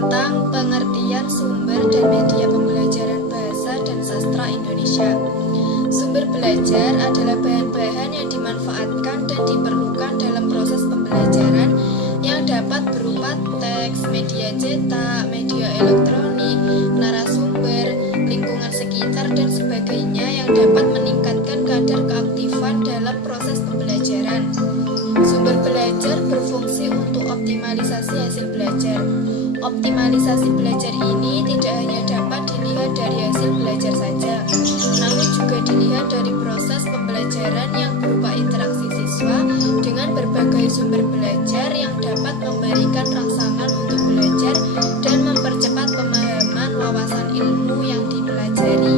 tentang pengertian sumber dan media pembelajaran bahasa dan sastra Indonesia. Sumber belajar adalah bahan-bahan yang dimanfaatkan dan diperlukan dalam proses pembelajaran yang dapat berupa teks, media cetak, media elektronik, narasumber, lingkungan sekitar, dan sebagainya yang dapat meningkatkan kadar keaktifan dalam proses pembelajaran. Sumber belajar berfungsi untuk optimalisasi hasil belajar. Optimalisasi belajar ini tidak hanya dapat dilihat dari hasil belajar saja, namun juga dilihat dari proses pembelajaran yang berupa interaksi siswa dengan berbagai sumber belajar yang dapat memberikan rangsangan untuk belajar dan mempercepat pemahaman wawasan ilmu yang dipelajari.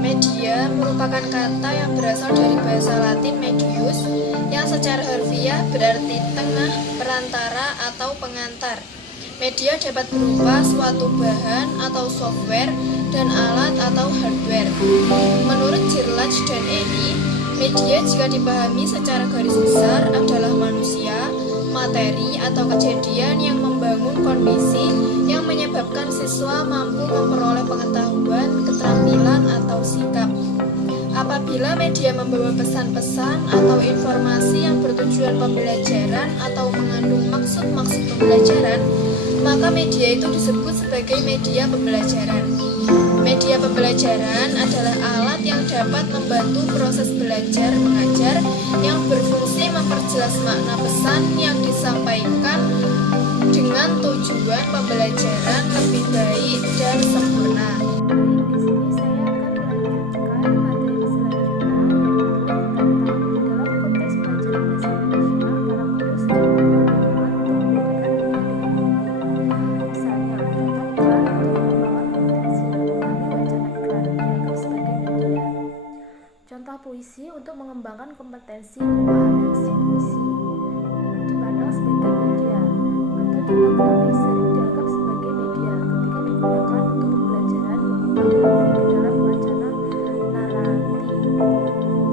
Media merupakan kata yang berasal dari bahasa Latin medius yang secara harfiah berarti tengah, perantara, atau pengantar. Media dapat berupa suatu bahan atau software dan alat atau hardware. Menurut Jirlach dan Eni, media jika dipahami secara garis besar adalah manusia, materi atau kejadian yang membangun kondisi yang menyebabkan siswa mampu memperoleh pengetahuan, keterampilan, atau sikap. Apabila media membawa pesan-pesan atau informasi yang bertujuan pembelajaran atau mengandung maksud-maksud pembelajaran, maka media itu disebut sebagai media pembelajaran. Media pembelajaran adalah alat yang dapat membantu proses belajar mengajar yang berfungsi memperjelas makna pesan yang disampaikan dengan tujuan pembelajaran lebih baik dan sempurna. Contoh puisi untuk mengembangkan kompetensi memahami isi puisi dipandang sebagai media, atau contoh grafis sering dianggap sebagai media ketika digunakan untuk pembelajaran mengubah grafik ke dalam wacana naratif.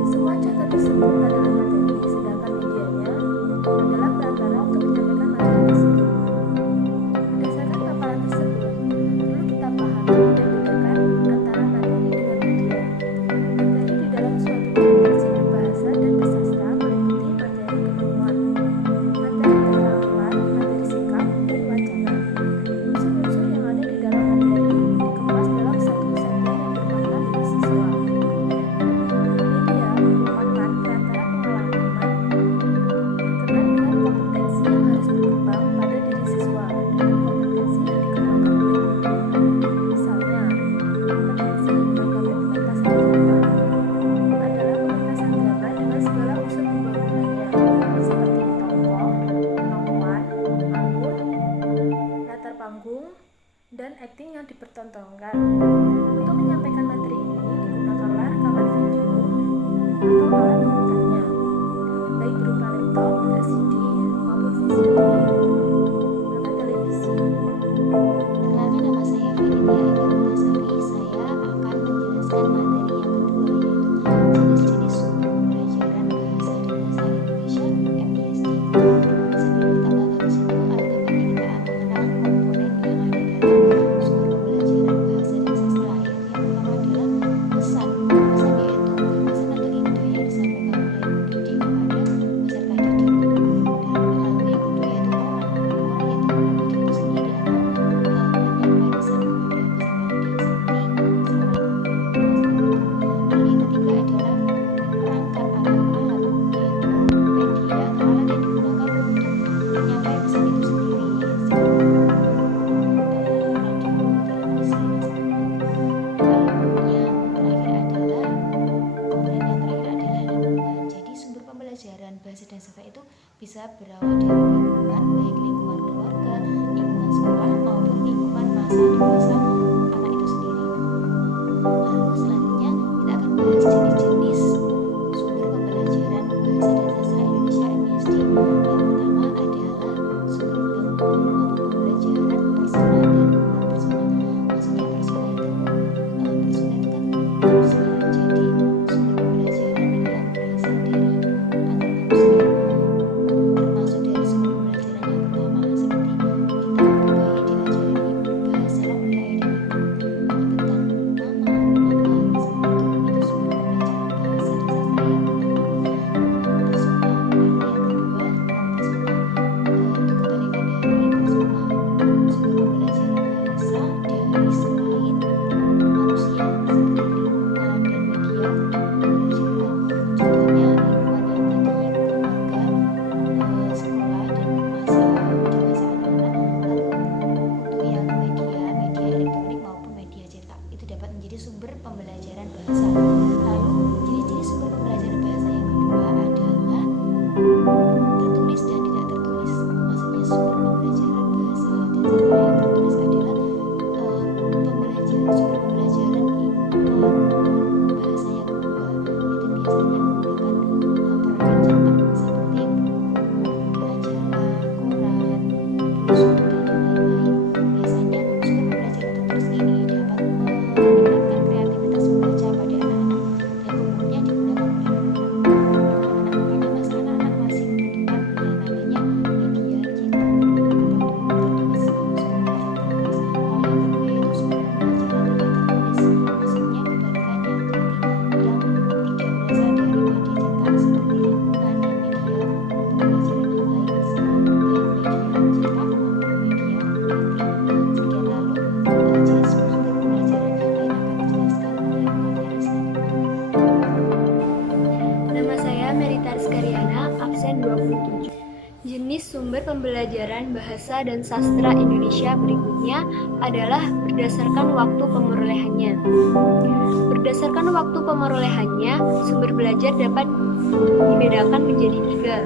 Semua contoh tersebut adalah materi, sedangkan medianya adalah perantara untuk menyampaikan materi tersebut. Berdasarkan paparan tersebut, perlu kita pahami dan bedakan antara materi dengan media. Materi di dalam suatu konvensi berbahasa dan bersastra meliputi materi keilmuan, materi keterampilan, materi sikap, dan wacana. Unsur-unsur yang ada di dalam materi dikemas dalam satu kesatuan yang bermakna bagi siswa. Media merupakan perantara pengalaman berkenaan dengan kompetensi yang harus berkembang pada diri siswa dengan kompetensi yang dikembangkan oleh guru. Misalnya, kompetensi menanggapi pementasan drama adalah pementasan drama dengan segala unsur pembangunannya, seperti tokoh, penonton, alur, latar panggung, dan akting yang dipertontonkan. Untuk menyampaikan materi ini digunakanlah rekaman video atau alat komputernya, baik berupa laptop, LCD, maupun VCD, atau televisi. Perkenalkan, nama saya Feridia Eka Putasari. Saya akan menjelaskan materi yang kedua, yaitu jenis-jenis sumber pembelajaran bahasa dan sastra Indonesia (MBSD). Sebelum kita bangga ke situ, alangkah baiknya kita mengenal komponen yang ada dalam sumber pembelajaran bahasa dan sastra. Yang pertama adalah pesan. Pesan yaitu gagasan atau ide yang disampaikan oleh pendidik kepada peserta didik. Dan lalu yang kedua yaitu orang. Orang yaitu pendidik itu sendiri atau penyampaian pesan kepada peserta didik seperti lalu yang ketiga adalah perangkat atau alat, yaitu media atau alat yang digunakan untuk menyampaikan pesan itu sendiri, seperti radio, televisi, dan sebagainya. Lalu komponen yang terakhir adalah lingkungan. Jadi sumber pembelajaran bahasa dan sastra itu bisa berawal dari lingkungan, baik lingkungan keluarga, lingkungan sekolah, maupun lingkungan masa dewasa anak itu sendiri. Lalu selanjutnya kita akan bahas jenis-jenis sumber pembelajaran bahasa dan sastra Indonesia (MBSD). Yang pertama adalah sumber pembelajaran persona dan non persona. Maksudnya persona itu kan manusia. Jadi sumber pembelajaran yang berasal dari antar manusia, termasuk dari biasanya menggunakan perangkat cetak seperti buku, majalah, koran, brosur, dan lain-lain. Biasanya sumber pembelajaran tertulis ini dapat meningkatkan kreativitas membaca pada anak-anak dan umumnya digunakan oleh anak-anak pada masa anak-anak masih mengenal yang namanya media cetak atau tertulis sumber tertulis. Lalu yang kedua yaitu sumber pembelajaran tidak tertulis, maksudnya kebalikannya, berarti yang tidak berasal dari media cetak seperti lingkungan dan media pembelajaran yang lain, baik media cetak maupun media printing. Sekian lalu jenis sumber pembelajaran yang lain akan dijelaskan oleh Mbak Verisa. Nama saya Merita Rizkaryana, absen 27. Jenis sumber pembelajaran bahasa dan sastra Indonesia berikutnya adalah berdasarkan waktu pemerolehannya. Berdasarkan waktu pemerolehannya, sumber belajar dapat dibedakan menjadi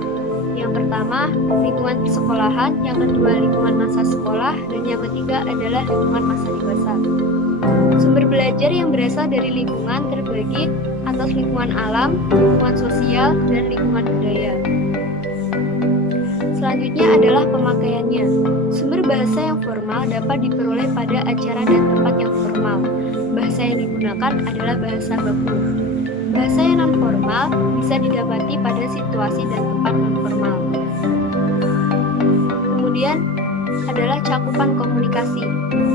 3. Yang pertama, lingkungan persekolahan, yang kedua lingkungan masa sekolah, dan yang ketiga adalah lingkungan masa dewasa. Sumber belajar yang berasal dari lingkungan terbagi atas lingkungan alam, lingkungan sosial, dan lingkungan budaya. Selanjutnya adalah pemakaiannya. Sumber bahasa yang formal dapat diperoleh pada acara dan tempat yang formal. Bahasa yang digunakan adalah bahasa baku. Bahasa yang non-formal bisa didapati pada situasi dan tempat non-formal. Kemudian adalah cakupan komunikasi.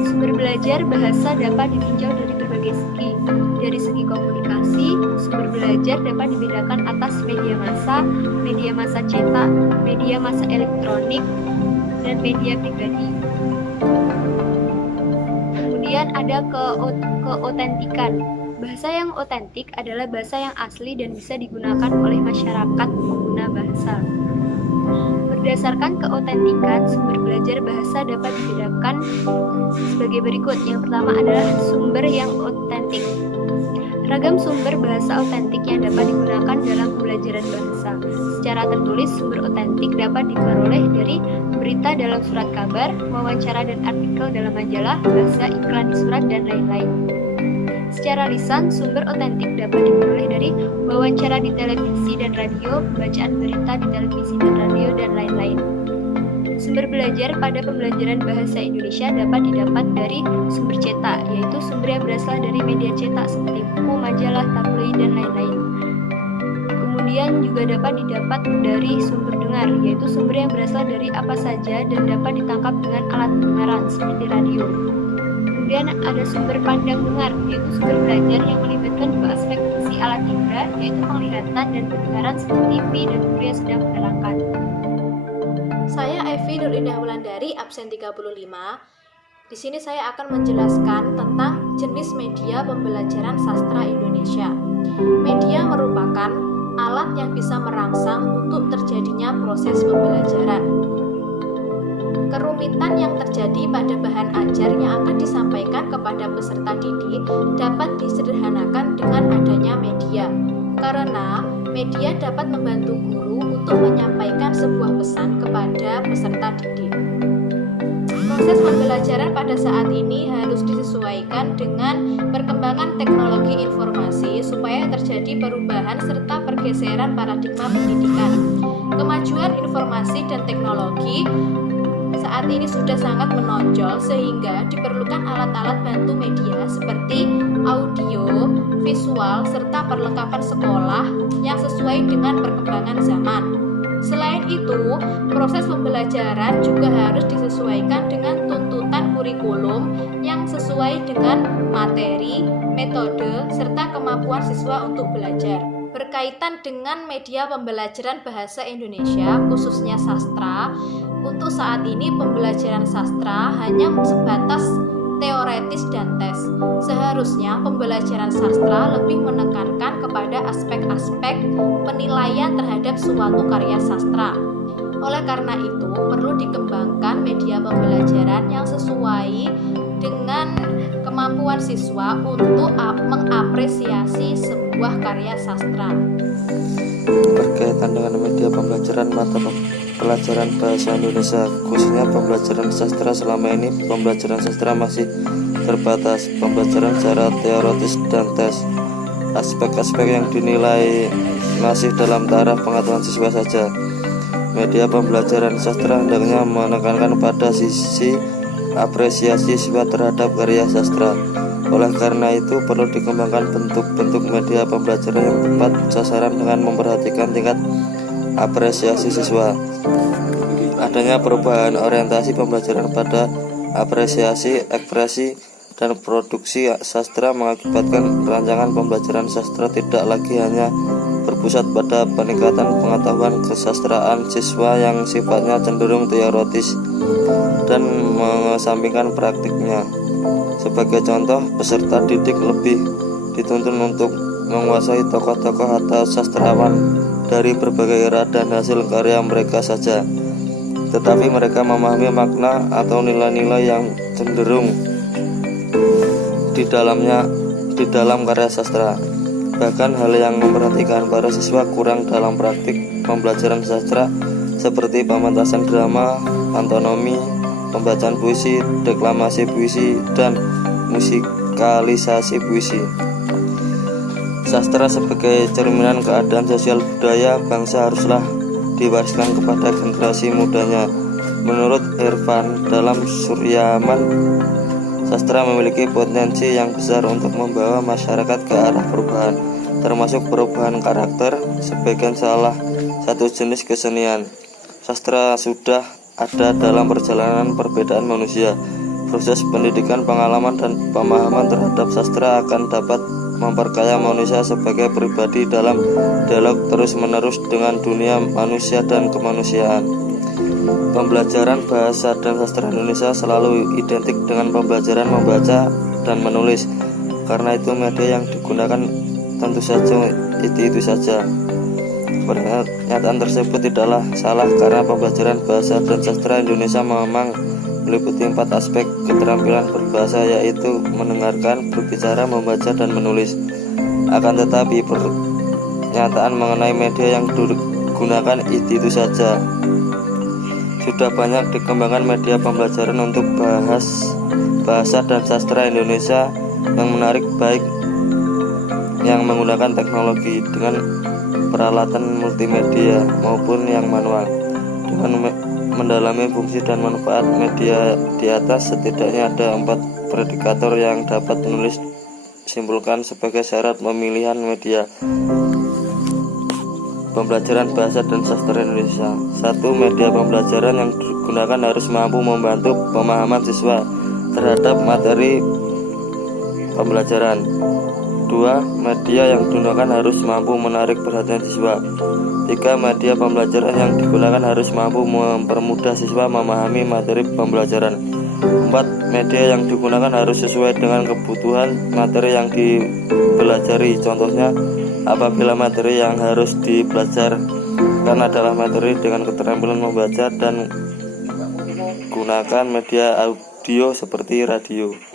Sumber belajar bahasa dapat ditinjau dari berbagai segi. Dari segi komunikasi, sumber belajar dapat dibedakan atas media massa cetak, media massa elektronik, dan media pribadi. Kemudian ada keotentikan. Bahasa yang otentik adalah bahasa yang asli dan bisa digunakan oleh masyarakat pengguna bahasa. Berdasarkan keotentikan, sumber belajar bahasa dapat dibedakan sebagai berikut. Yang pertama adalah sumber yang otentik. Ragam sumber bahasa otentik yang dapat digunakan dalam pembelajaran bahasa. Secara tertulis, sumber otentik dapat diperoleh dari berita dalam surat kabar, wawancara dan artikel dalam majalah, bahasa iklan di surat, dan lain-lain. Secara lisan, sumber otentik dapat diperoleh dari wawancara di televisi dan radio, bacaan berita di televisi dan radio, dan lain-lain. Sumber belajar pada pembelajaran bahasa Indonesia dapat didapat dari sumber cetak, yaitu sumber yang berasal dari media cetak seperti buku, majalah, tabloid, dan lain-lain. Kemudian juga dapat didapat dari sumber dengar, yaitu sumber yang berasal dari apa saja dan dapat ditangkap dengan alat pendengaran seperti radio. Kemudian ada sumber pandang dengar, yaitu sumber belajar yang melibatkan dua aspek fungsi alat indera, yaitu penglihatan dan pendengaran seperti TV dan guru yang sedang menerangkan. Saya Evi Nurindah Wulandari, absen 35. Di sini saya akan menjelaskan tentang jenis media pembelajaran sastra Indonesia. Media merupakan alat yang bisa merangsang untuk terjadinya proses pembelajaran. Kerumitan yang terjadi pada bahan ajar yang akan disampaikan kepada peserta didik dapat disederhanakan dengan adanya media, karena media dapat membantu guru untuk menyampaikan sebuah pesan kepada peserta didik. Proses pembelajaran pada saat ini harus disesuaikan dengan perkembangan teknologi informasi supaya terjadi perubahan serta pergeseran paradigma pendidikan. Kemajuan informasi dan teknologi saat ini sudah sangat menonjol sehingga diperlukan alat-alat bantu media seperti audio, visual, serta perlengkapan sekolah yang sesuai dengan perkembangan zaman. Selain itu, proses pembelajaran juga harus disesuaikan dengan tuntutan kurikulum yang sesuai dengan materi, metode, serta kemampuan siswa untuk belajar. Berkaitan dengan media pembelajaran bahasa Indonesia, khususnya sastra, untuk saat ini pembelajaran sastra hanya sebatas teoretis dan tes. Seharusnya pembelajaran sastra lebih menekankan kepada aspek-aspek penilaian terhadap suatu karya sastra. Oleh karena itu, perlu dikembangkan media pembelajaran yang sesuai dengan kemampuan siswa untuk mengapresiasi sebuah karya sastra. Berkaitan dengan media pembelajaran mata pelajaran bahasa Indonesia, khususnya pembelajaran sastra, selama ini pembelajaran sastra masih terbatas pembelajaran secara teoritis dan tes. aspek-aspek yang dinilai masih dalam taraf pengetahuan siswa saja. Media pembelajaran sastra hendaknya menekankan pada sisi apresiasi siswa terhadap karya sastra. Oleh karena itu, perlu dikembangkan bentuk-bentuk media pembelajaran yang tepat sasaran dengan memperhatikan tingkat apresiasi siswa. Adanya perubahan orientasi pembelajaran pada apresiasi, ekspresi, dan produksi sastra mengakibatkan rancangan pembelajaran sastra tidak lagi hanya berpusat pada peningkatan pengetahuan kesastraan siswa yang sifatnya cenderung teoritis dan mengesampingkan praktiknya. Sebagai contoh, peserta didik lebih dituntun untuk menguasai tokoh-tokoh atau sastrawan dari berbagai era dan hasil karya mereka saja, tetapi mereka memahami makna atau nilai-nilai yang cenderung di dalam karya sastra. Bahkan hal yang memperhatikan para siswa kurang dalam praktik pembelajaran sastra seperti pementasan drama, antonomi, pembacaan puisi, deklamasi puisi, dan musikalisasi puisi. Sastra sebagai cerminan keadaan sosial budaya bangsa haruslah diwariskan kepada generasi mudanya. Menurut Irfan dalam Suryaman, sastra memiliki potensi yang besar untuk membawa masyarakat ke arah perubahan, termasuk perubahan karakter sebagai salah satu jenis kesenian. Sastra sudah ada dalam perjalanan perbedaan manusia. Proses pendidikan, pengalaman, dan pemahaman terhadap sastra akan dapat memperkaya manusia sebagai pribadi dalam dialog terus-menerus dengan dunia manusia dan kemanusiaan. Pembelajaran bahasa dan sastra Indonesia selalu identik dengan pembelajaran membaca dan menulis. Karena itu media yang digunakan tentu saja itu saja. Pernyataan tersebut tidaklah salah karena pembelajaran bahasa dan sastra Indonesia memang meliputi 4 aspek keterampilan berbahasa, yaitu mendengarkan, berbicara, membaca, dan menulis. Akan tetapi pernyataan mengenai media yang digunakan itu saja. Sudah banyak dikembangkan media pembelajaran untuk bahasa dan sastra Indonesia yang menarik, baik yang menggunakan teknologi dengan peralatan multimedia maupun yang manual. Dengan mendalami fungsi dan manfaat media di atas, setidaknya ada 4 predikator yang dapat menulis simpulkan sebagai syarat pemilihan media pembelajaran bahasa dan sastra Indonesia. 1. Media pembelajaran yang digunakan harus mampu membantu pemahaman siswa terhadap materi pembelajaran. 2. Media yang digunakan harus mampu menarik perhatian siswa. 3. Media pembelajaran yang digunakan harus mampu mempermudah siswa memahami materi pembelajaran. 4. Media yang digunakan harus sesuai dengan kebutuhan materi yang dipelajari. Contohnya, apabila materi yang harus dipelajarkan adalah materi dengan keterampilan membaca dan gunakan media audio seperti radio.